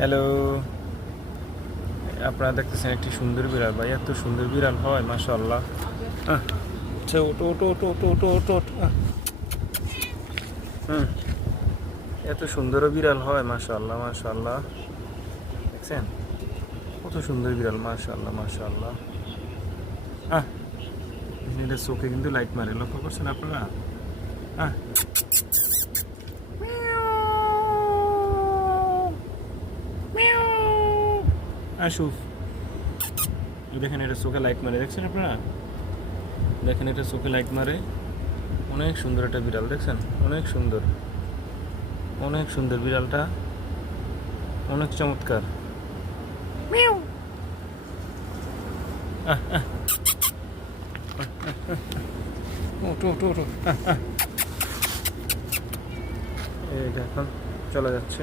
Hello, আপনারা দেখতেছেন একটি সুন্দর বিড়াল। ভাই এত সুন্দর বিড়াল হয় মাশাআল্লাহ। আচ্ছা, ওটো ওটো ওটো ওটো ওটো ওটো ওটো এত সুন্দরও বিড়াল হয় মাশাআল্লাহ মাশাআল্লাহ। দেখছেন কত সুন্দর বিড়াল, মাশাআল্লাহ মাশাআল্লাহ। এটা চোখে কিন্তু লাইট মারে, লক্ষ্য করছেন আপনারা? আসুফ, দেখেন এটা চোখে লাইট মারে, দেখছেন আপনারা? দেখেন এটা চোখে লাইট মারে। অনেক সুন্দর একটা বিড়াল, দেখছেন? অনেক সুন্দর, অনেক সুন্দর বিড়ালটা, অনেক চমৎকার। ওটো ওটো ওটো, এটা এখন চলে যাচ্ছে।